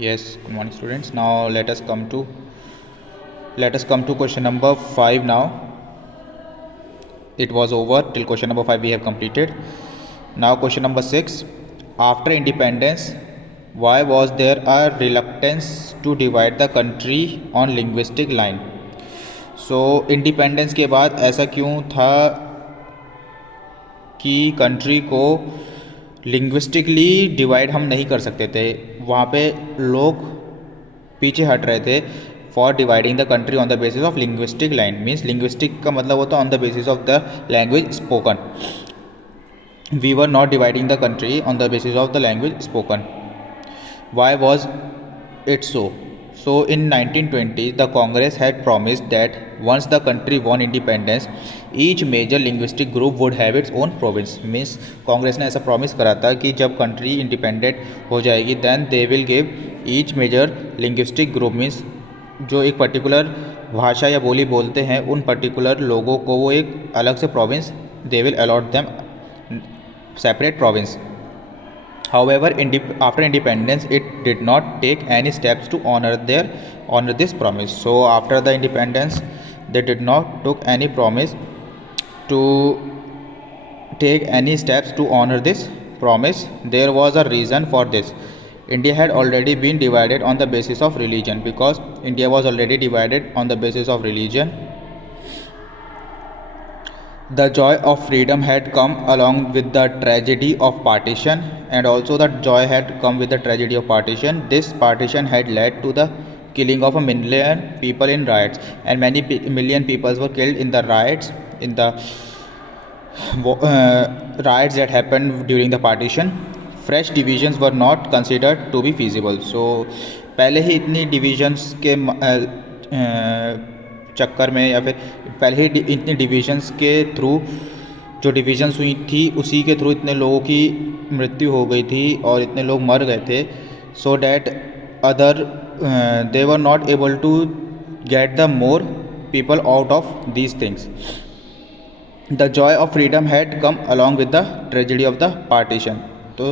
Yes, good morning students. Now let us come to question number 5 now. It was over till question number 5 we have completed. Now question number 6. After independence, why was there a reluctance to divide the country on linguistic line? So independence के बाद ऐसा क्यों था कि country को linguistically divide हम नहीं कर सकते थे, वहाँ पे लोग पीछे हट रहे थे for dividing the country on the basis of linguistic line. Means linguistic का मतलब होता है on the basis of the language spoken. We were not dividing the country on the basis of the language spoken. Why was it so? So in 1920s, the Congress had promised that once the country won independence, each major linguistic group would have its own province. Means Congress ने ऐसा promise करा था कि जब country independent हो जाएगी then they will give each major linguistic group. means जो एक पर्टिकुलर भाषा या बोली बोलते हैं उन पर्टिकुलर लोगों को वो एक अलग से province they will allot them separate province. However, after independence, it did not take any steps to honor this promise. So after the independence, they did not took any promise to take any steps to honor this promise. There was a reason for this. India had already been divided on the basis of religion. Because India was already divided on the basis of religion, the joy of freedom had come along with the tragedy of partition, and also the joy had come with the tragedy of partition. This partition had led to the killing of a million people in riots, and many million people were killed in the riots, in the riots that happened during the partition. Fresh divisions were not considered to be feasible. So पहले ही इतनी divisions के चक्कर में या फिर पहले ही इतनी divisions के थ्रू जो डिविजन्स हुई थी उसी के थ्रू इतने लोगों की मृत्यु हो गई थी और इतने लोग मर गए थे. So that other they were not able to get the more people out of these things. The joy of freedom had come along with the tragedy of the partition. तो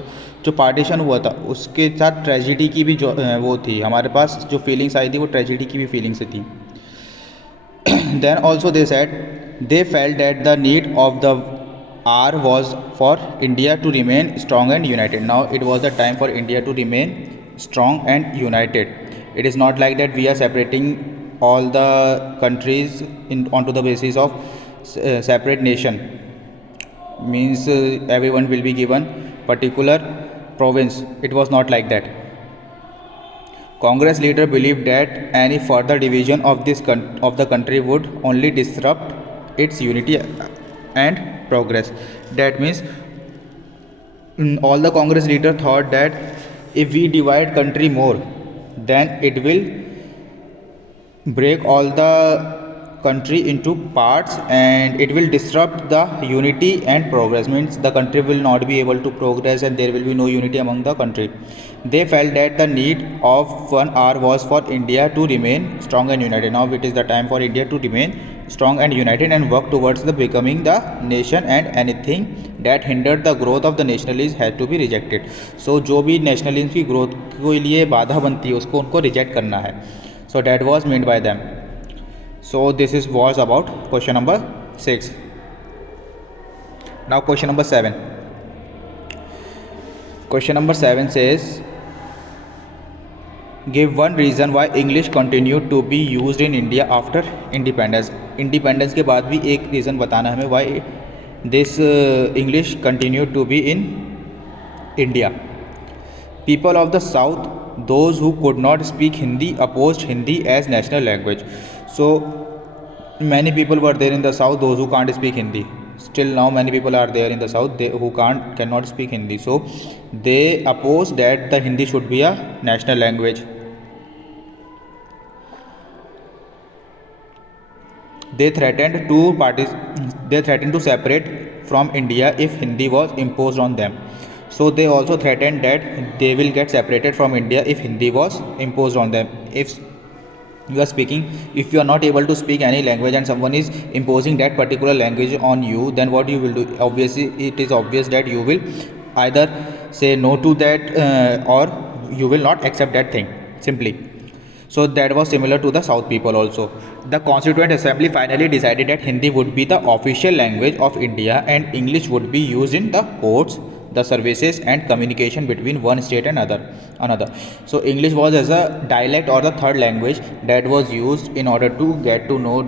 जो पार्टीशन हुआ था उसके साथ ट्रेजिडी की भी जो वो थी, हमारे पास जो फीलिंग्स आई थी वो ट्रेजिडी की भी फीलिंग्स थी. Then also they said they felt that the need of the hour was for India to remain strong and united. Now it was the time for India to remain strong and united. It is not like that we are separating all the countries onto the basis of separate nation. Means everyone will be given particular province. It was not like that. Congress leader believed that any further division of the country would only disrupt its unity and progress. That means all the Congress leader thought that if we divide country more, then it will break all the country into parts and it will disrupt the unity and progress. Means the country will not be able to progress and there will be no unity among the country. They felt that the need of 1 hour was for India to remain strong and united. Now it is the time for India to remain strong and united and work towards the becoming the nation, and anything that hindered the growth of the nationalism had to be rejected. So जो भी nationalism की growth के लिए बाधा बनती है उसको उनको reject करना है. So that was meant by them. So this was about question number 6. Now question number 7. Question number 7 says, give one reason why English continued to be used in India after independence. Independence के बाद भी एक reason बताना हमें why this English continued to be in India. People of the South, those who could not speak Hindi, opposed Hindi as national language. So many people were there in the South, those who can't speak Hindi. Still now many people are there in the South who cannot speak Hindi. So they opposed that the Hindi should be a national language. They threatened to separate from India if Hindi was imposed on them. So they also threatened that they will get separated from India if Hindi was imposed on them. If you are not able to speak any language and someone is imposing that particular language on you, then what you will do? Obviously it is obvious that you will either say no to that or you will not accept that thing simply. So that was similar to the South people also. The Constituent Assembly finally decided that Hindi would be the official language of India and English would be used in the courts, the services and communication between one state and another. So English was as a dialect or the third language that was used in order to get to know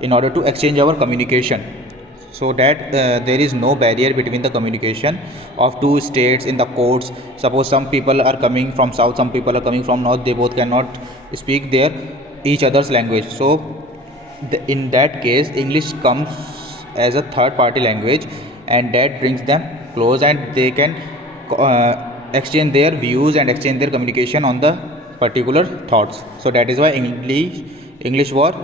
in order to exchange our communication, so that there is no barrier between the communication of two states in the courts. Suppose some people are coming from south, some people are coming from north, they both cannot speak their each other's language. So in that case English comes as a third party language, and that brings them close, and they can exchange their views and exchange their communication on the particular thoughts. So that is why English war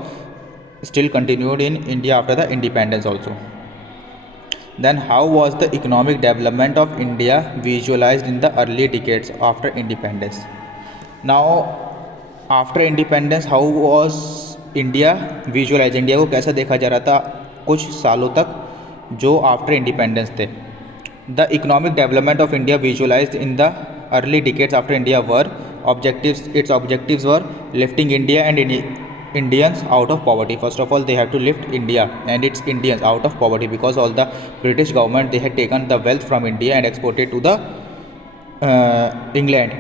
still continued in India after the independence also. Then how was the economic development of India visualized in the early decades after independence? Now after independence, how was India visualized? India को कैसा देखा जा रहा था कुछ सालों तक जो आफ्टर इंडिपेंडेंस थे? The economic development of India visualized in the early decades after India were objectives. Its objectives were lifting India and Indians out of poverty. First of all, they had to lift India and its Indians out of poverty, because all the British government, they had taken the wealth from India and exported to the England.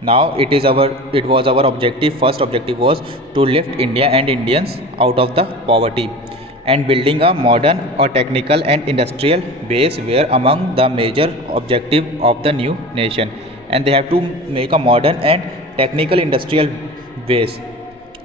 Now it was our objective. First objective was to lift India and Indians out of the poverty, and building a modern or technical and industrial base were among the major objective of the new nation. And they have to make a modern and technical industrial base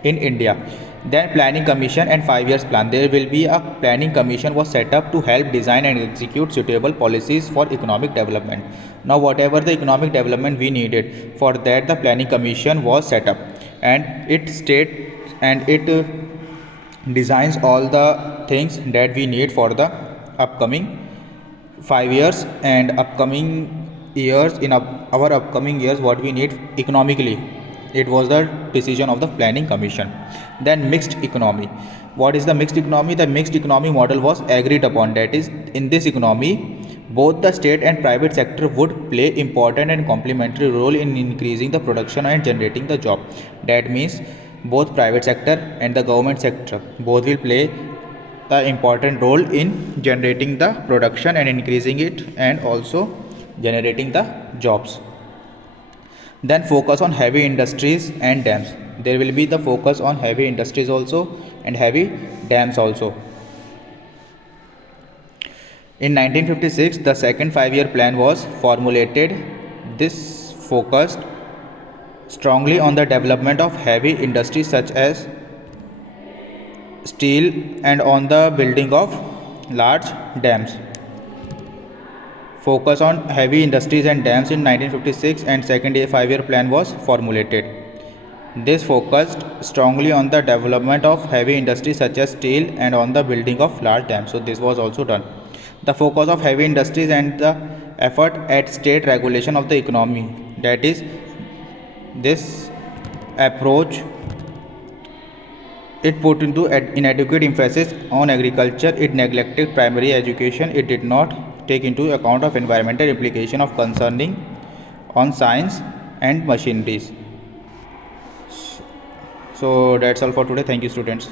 in India. Then planning commission and 5 years plan. There will be a planning commission was set up to help design and execute suitable policies for economic development. Now whatever the economic development we needed, for that the planning commission was set up, and it designs all the things that we need for the upcoming 5 years and upcoming years. In our upcoming years, what we need economically, it was the decision of the planning commission. Then mixed economy. What is the mixed economy? The mixed economy model was agreed upon. That is, in this economy both the state and private sector would play important and complementary role in increasing the production and generating the job. That means both private sector and the government sector both will play the important role in generating the production and increasing it, and also generating the jobs. Then focus on heavy industries and dams. There will be the focus on heavy industries also and heavy dams also. In 1956, the second 5-year plan was formulated. This focused strongly on the development of heavy industries such as steel and on the building of large dams. Focus on heavy industries and dams in 1956, and second 5-year plan was formulated. This focused strongly on the development of heavy industries such as steel and on the building of large dams. So this was also done. The focus of heavy industries and the effort at state regulation of the economy. That is, this approach, it put into inadequate emphasis on agriculture. It neglected primary education. It did not take into account of environmental implication of concerning on science and machineries. So that's all for today. Thank you, students.